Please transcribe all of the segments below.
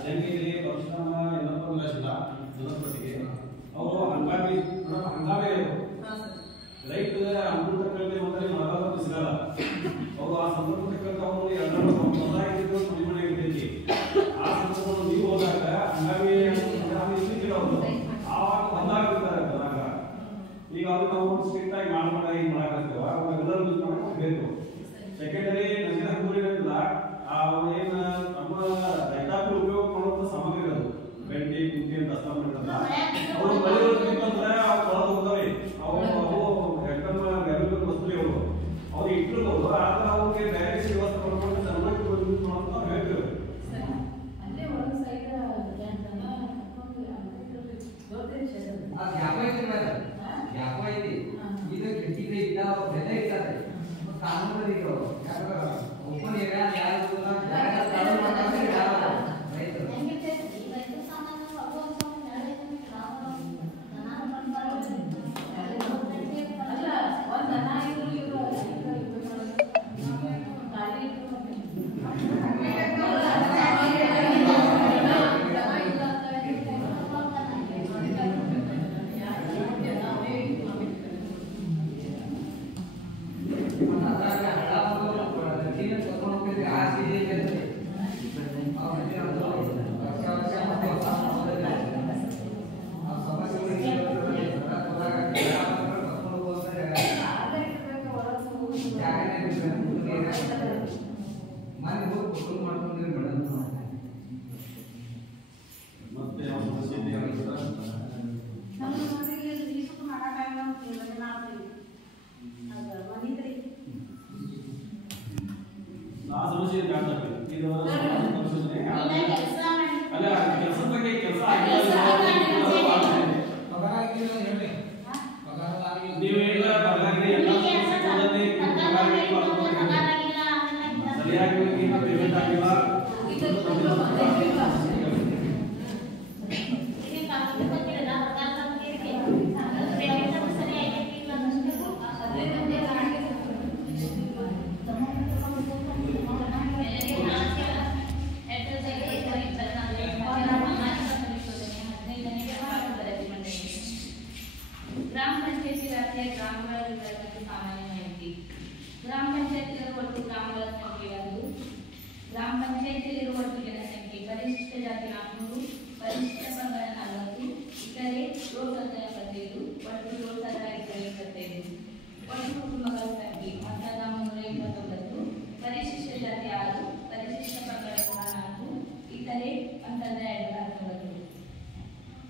ಅದೇನಿದೆ ಪರಶುರಾಮ ಎಲ್ಲಪ್ಪ ವಿಲಾಸಿಲ್ಲ ಜನಪಟ್ಟಿಗೆ ಅವರು ಹಂಗಾಮಿ ಹಂಗಾಮಿ ರೈತ ಅಮೃತ ಕಲ್ಪನೆ ಮೊದಲೇ ಮಳೆಗಾಲ ಸಿಗಲ್ಲ ಅವರು ಆ ಸಂದರ್ಭ ತಕ್ಕಂತ ಅವರು ಎಲ್ಲರೂ ಮೊದಲಾಗಿದ್ದು ಮನೆ ಮನೆಯಾಗಿದ್ದಕ್ಕೆ ಆ ಸಂದರ್ಭದಲ್ಲಿ ನೀವು ಹೋದಾಗ ಹಂಗಾಮಿ ಇರ್ಲಿಕ್ಕಿಲ್ಲ ಆವಾಗ ಬಂದಾಗಿರ್ತಾರೆ ಬರಾಗ ಈಗ ಅವ್ರು ನಾವು ಸ್ಟ್ರಿಕ್ಟ್ ಆಗಿ ಮಾಡ್ಕೊಂಡ ಈಗ ಮಾಡಾಕತ್ತೇವ ಅವಾಗ ಎಲ್ಲರೂ ಯೂಸ್ ಮಾಡಕ್ಕೆ ಬೇಕು ಸೆಕೆಂಡರಿ ನಜೀರ್ ಹಂಗೂರಿನಿಂದ ಅವ್ರು ಏನು ನಮ್ಮ ರೈತಾಪಿ ಉಪಯೋಗ ಮಾಡುವಂತ ಸಾಮಗ್ರಿ ಅದು ಬೆಂಕಿ ಕುಂಟಿ ಅಂತ ಅಸ್ತ ಮಾಡಿರಲ್ಲ ಅವರು ಬೆಳೆಯೋದ್ರಿಂದ್ರೆ ಅವ್ರು ಕೊಳದು ಹೋಗ್ತವೆ ಅವು ಹೆಕ್ಕಮ್ಮ ಗರಿಬ ವಸ್ತುಲಿ ಅವರು ಅವ್ರು ಇಟ್ಟಿರ್ಬೋದು ಆದ್ರೆ ಅವ್ರಿಗೆ ಬೇರೆ ವ್ಯವಸ್ಥೆ ಮಾಡ್ಕೊಂಡು ಚೆನ್ನಾಗಿ ಯೂಸ್ ಮಾಡೋದು ಹೇಳ್ತೇವೆ ओपन एरिया यार चालू ಮಾಡ್ತಾರೆ ಯಾರು ರೈತರು ಅಲ್ಲ ಒಂದು ದನ ಇದ್ರು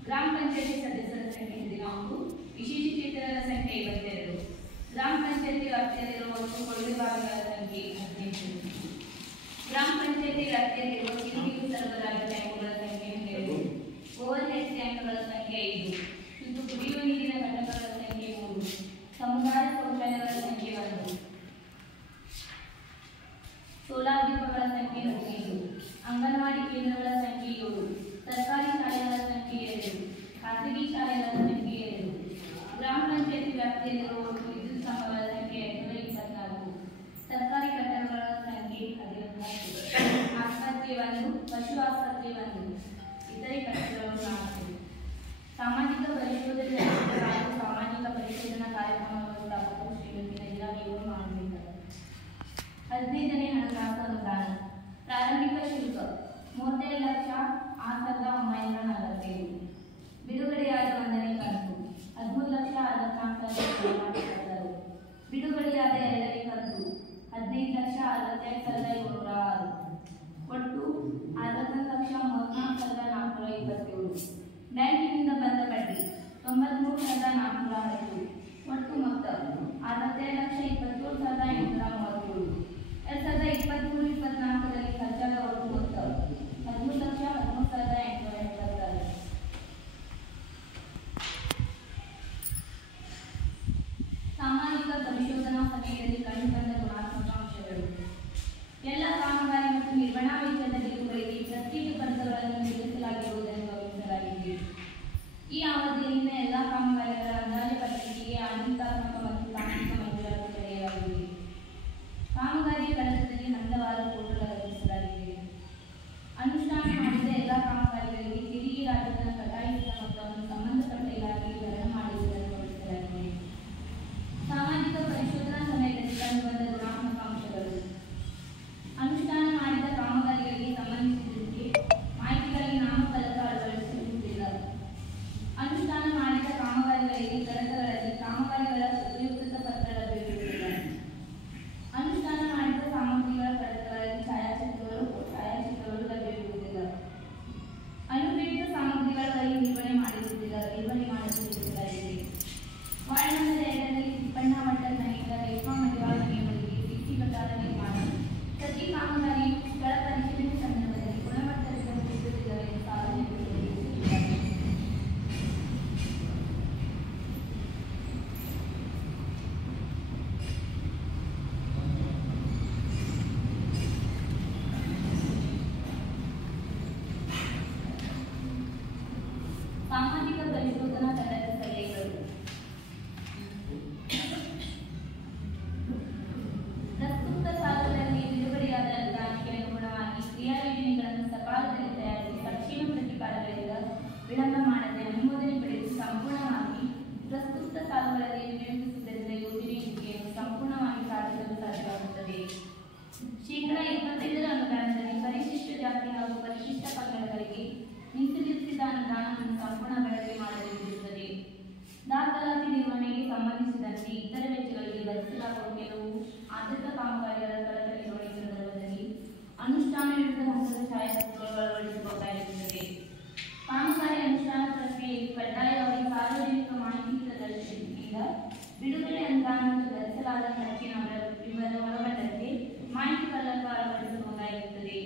ಗ್ರಾಮ ಪಂಚಾಯತಿ ಸದಸ್ಯರ ಸಂಖ್ಯೆ ದಿನಾಂಕ ವಿಶೇಷಚೇತನರ ಸಂಖ್ಯೆ 52 ಗ್ರಾಮ ಪಂಚಾಯತಿ ವ್ಯಾಪ್ತಿಯಲ್ಲಿರುವ ಒಟ್ಟು ಕೊಳವೆ ಬಾವಿಗಳ ಸಂಖ್ಯೆ 18 ಗ್ರಾಮ ಪಂಚಾಯತಿ ವ್ಯಾಪ್ತಿಯಲ್ಲಿರುವ ಕಿರುನೀರು ಸರಬರಾಜು ಟ್ಯಾಂಕ್ಗಳ ಸಂಖ್ಯೆ 7 ಓವರ್ ಹೆಡ್ ಟ್ಯಾಂಕ್ಗಳ ಸಂಖ್ಯೆ 5 ಶುದ್ಧ ಕುಡಿಯುವ ನೀರಿನ ಘಟಕಗಳ ಸಂಖ್ಯೆ 3 ಸಮುದಾಯ ಶೌಚಾಲಯಗಳ ಸಂಖ್ಯೆ 1 ಸೋಲಾರ್ ದೀಪಗಳ ಸಂಖ್ಯೆ 15 ಅಂಗನವಾಡಿ ಕೇಂದ್ರಗಳ ಸಂಖ್ಯೆ 7 ಸರ್ಕಾರಿ ಶಾಲೆಗಳ ಸಂಖ್ಯೆ 2 ಖಾಸಗಿ ಶಾಲೆಗಳ ಸಂಖ್ಯೆ 2 ಗ್ರಾಮ ಪಂಚಾಯತಿ ವ್ಯಾಪ್ತಿಯಲ್ಲಿರುವ ಒಟ್ಟು ವಿದ್ಯುತ್ ಕಂಬಗಳ ಸಂಖ್ಯೆ 824 ಸರ್ಕಾರಿ ಕಟ್ಟಡಗಳ ಸಂಖ್ಯೆ 14 ಆಸ್ಪತ್ರೆ 1 ಪಶು ಆಸ್ಪತ್ರೆ 1 ಇತರೆ ಕಟ್ಟಡಗಳು 4 ಸಾಮಾಜಿಕ ಪರಿಶೋಧನೆ ಹಾಗೂ ಸಾಮಾಜಿಕ ಪರಿಶೋಧನಾ ಕಾರ್ಯಕ್ರಮಗಳು ಸ್ಥಾಪಕರು ಶ್ರೀಮತಿ ನಜೀರಾ ಬೇಗಂ ಮಾಡಬೇಕಾದ 15ನೇ ಹಣಕಾಸು ಅನುದಾನ ಪ್ರಾರಂಭಿಕ ಶುಲ್ಕ 37,06,945 ಬಿಡುಗಡೆಯಾದ 1ನೇ ಕಂತು 13,64,760 ಬಿಡುಗಡೆಯಾದ 2ನೇ ಕಂತು 15,62,706 ಒಟ್ಟು 61,34,427 ಬ್ಯಾಂಕಿನಿಂದ ಬಂದ ಬಡ್ಡಿ 93,410 ಒಟ್ಟು ಮೊತ್ತ 62,27,837 2023-24ರಲ್ಲಿ ಖರ್ಚಾದ ಒಟ್ಟು ಮೊತ್ತ 13,13,876 ಸಾಮಾಜಿಕ ಪರಿಶೋಧನಾ ಸಮಯದಲ್ಲಿ ಕಂಡುಬಂದ ಗುಣಾತ್ಮಕ ಅಂಶಗಳು ಎಲ್ಲ ಕಾಮಗಾರಿ ಮತ್ತು ನಿರ್ವಹಣಾ ವೆಚ್ಚದ ಬಿಲ್ಲುಗಳಿಗೆ ಪ್ರತ್ಯೇಕ ಕಂತುಗಳನ್ನು ನಿರ್ಮಿಸಲಾಗಿರುವುದನ್ನು ಗಮನಿಸಲಾಗಿದೆ. ಈ ಅವಧಿಯಲ್ಲಿನ ಎಲ್ಲ ಕಾಮಗಾರಿಗಳ ಅಂದಾಜು ಪತ್ರಿಕೆಗೆ ಆಡಳಿತಾತ್ಮಕ ಮತ್ತು ತಾಂತ್ರಿಕ ಮಂಜೂರಾತಿ ಪಡೆಯಲಾಗಿದೆ. ಅನುದಾನವನ್ನು ಸಂಪೂರ್ಣ ಬಳಕೆ ಮಾಡಬೇಕಿರುತ್ತದೆ. ದಾಖಲಾತಿ ನಿರ್ವಹಣೆಗೆ ಸಂಬಂಧಿಸಿದಂತೆ ಇತರ ವೆಚ್ಚಗಳಿಗೆ ಭರಿಸಲಾಗುವ ಕೆಲವು ಆದ್ಯತಾ ಕಾಮಗಾರಿಗಳ ಸ್ಥಳದ ನಿರ್ವಹಣೆ ಸಂದರ್ಭದಲ್ಲಿ ಅನುಷ್ಠಾನ ವಿರುದ್ಧ ಹಂತದ ಛಾಯಾಚಿತ್ರಗಳು ಅಳವಡಿಸಬೇಕಾಗಿರುತ್ತದೆ. ಕಾಮಗಾರಿ ಅನುಷ್ಠಾನ ಪ್ರಕ್ರಿಯೆಯಲ್ಲಿ ಕಡ್ಡಾಯವಾಗಿ ಸಾರ್ವಜನಿಕ ಮಾಹಿತಿ ಹಿತದೃಷ್ಟಿಯಿಂದ ಬಿಡುಗಡೆ ಅನುದಾನ ಮತ್ತು ಭರಿಸಲಾದ ಖರ್ಚಿನ ವಿವರ ಒಳಗೊಂಡಂತೆ ಮಾಹಿತಿ ಫಲಕ ಅಳವಡಿಸಬಹುದಾಗಿರುತ್ತದೆ.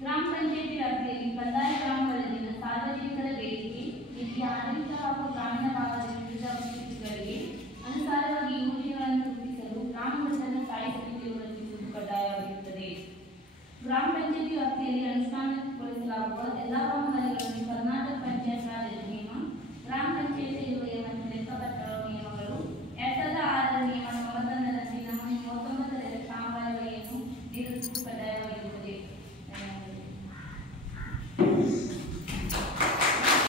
ಗ್ರಾಮ ಪಂಚಾಯಿತಿ ವ್ಯಾಪ್ತಿಯಲ್ಲಿ ಕಂದಾಯ ಗ್ರಾಮಗಳಲ್ಲಿನ ಸಾರ್ವಜನಿಕರ ಬೇಡಿಕೆ, ನಿಧಿಯ ಆಡಳಿತ ಹಾಗೂ ಗ್ರಾಮೀಣ ಭಾಗದ ವಿವಿಧ ಪರಿಸ್ಥಿತಿಗಳಿಗೆ ಅನುಸಾರವಾಗಿ ಯೋಜನೆಗಳನ್ನು ರೂಪಿಸಲು ಗ್ರಾಮ ಮಟ್ಟದ ಸ್ಥಾಯಿ ಸಮಿತಿಯನ್ನು ರಚಿಸುವುದು ಕಡ್ಡಾಯವಾಗಿರುತ್ತದೆ. ಗ್ರಾಮ ಪಂಚಾಯಿತಿ ವ್ಯಾಪ್ತಿಯಲ್ಲಿ ಅನುಷ್ಠಾನಗೊಳಿಸಲಾಗುವ ಎಲ್ಲಾ ಕಾಮಗಾರಿಗಳನ್ನು ಕರ್ನಾಟಕ ಪಂಚಾಯತ್ ರಾಜ್ ಅಧಿನಿಯಮ ಗ್ರಾಮ ಪಂಚಾಯಿತಿ